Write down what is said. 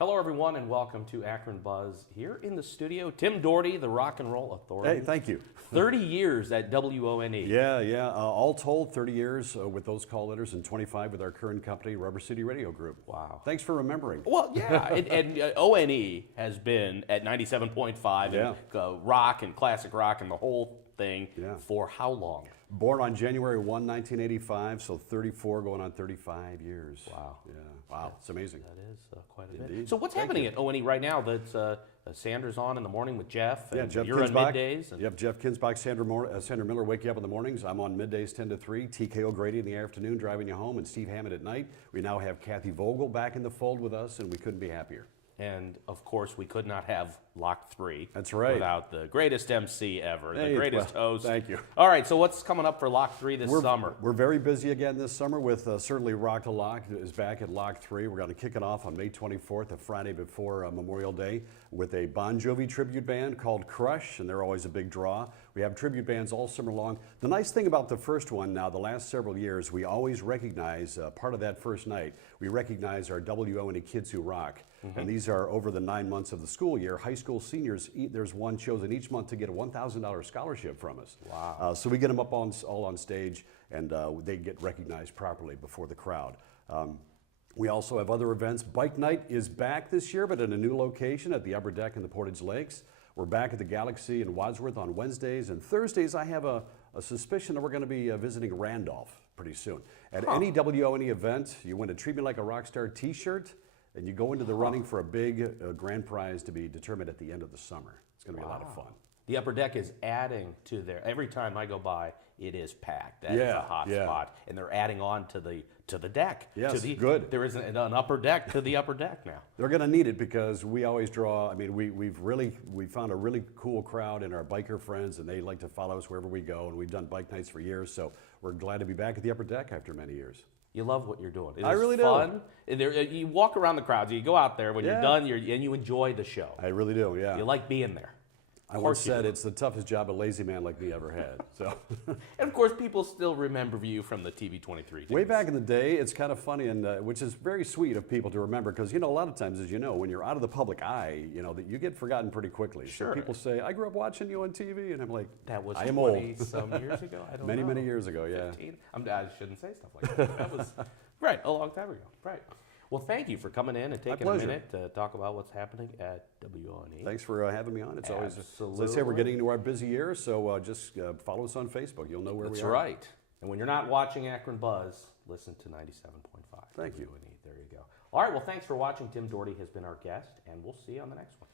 Hello, everyone, and welcome to Akron Buzz. Here in the studio, Tim Daugherty, the Rock and Roll Authority. Hey, thank you. 30 years at WONE. Yeah. All told, 30 years with those call letters and 25 with our current company, Rubber City Radio Group. Wow. Thanks for remembering. Well, yeah, and ONE has been at 97.5 and rock and classic rock and the whole thing for how long? Born on January 1, 1985, so 34 going on 35 years. Wow. Yeah. Wow. It's amazing. That is quite a Indeed. bit. So what's happening at ONE right now that's Sanders on in the morning with Jeff? And Jeff you're Kinsbach. on middays? And Yep, Jeff Kinsbach, Sandra Miller wake you up in the mornings. I'm on middays 10 to 3. TK O'Grady in the afternoon driving you home, and Steve Hammond at night. We now have Kathy Vogel back in the fold with us, and we couldn't be happier. And, of course, we could not have Lock 3 That's right. without the greatest MC ever, the greatest host. Thank you. All right, so what's coming up for Lock 3 this summer? We're very busy again this summer with certainly Rock to Lock is back at Lock 3. We're going to kick it off on May 24th, a Friday before Memorial Day, with a Bon Jovi tribute band called Crush, and they're always a big draw. We have tribute bands all summer long. The nice thing about the first one now, the last several years, we always recognize, part of that first night, we recognize our WONE Kids Who Rock. And these are over the 9 months of the school year. High school seniors, there's one chosen each month to get a $1,000 scholarship from us. Wow. So we get them up all on stage, and they get recognized properly before the crowd. We also have other events. Bike Night is back this year, but in a new location at the Upper Deck in the Portage Lakes. We're back at the Galaxy in Wadsworth on Wednesdays, and Thursdays I have a suspicion that we're going to be visiting Randolph pretty soon. At any WONE event, you win a Treat Me Like a Rockstar t-shirt, and you go into the running for a big grand prize to be determined at the end of the summer. It's going to be a lot of fun. The Upper Deck is adding to their, every time I go by, it is packed. That is a hot spot. And they're adding on to the deck. Yes, good. There is an upper deck to the upper deck now. They're going to need it because we always draw, I mean, we found a really cool crowd in our biker friends, and they like to follow us wherever we go, and we've done bike nights for years, so we're glad to be back at the Upper Deck after many years. You love what you're doing. I really fun. Do. You walk around the crowds. You go out there when you're done, and you enjoy the show. I really do, yeah. You like being there. I once said it's the toughest job a lazy man like me ever had. So, and of course, people still remember you from the TV23 days. Way back in the day, it's kind of funny, and which is very sweet of people to remember, because a lot of times, as you know, when you're out of the public eye, that you get forgotten pretty quickly. Sure. So people say, "I grew up watching you on TV," and I'm like, "That was I am 20 some years ago. I don't know. Many years ago, yeah. 15. I shouldn't say stuff like that. That was right a long time ago. Right. Well, thank you for coming in and taking a minute to talk about what's happening at WONE. Thanks for having me on. It's always, Absolutely. as I say, we're getting into our busy year, so just follow us on Facebook. You'll know where we are. That's right. And when you're not watching Akron Buzz, listen to 97.5. Thank you. There you go. All right, well, thanks for watching. Tim Daugherty has been our guest, and we'll see you on the next one.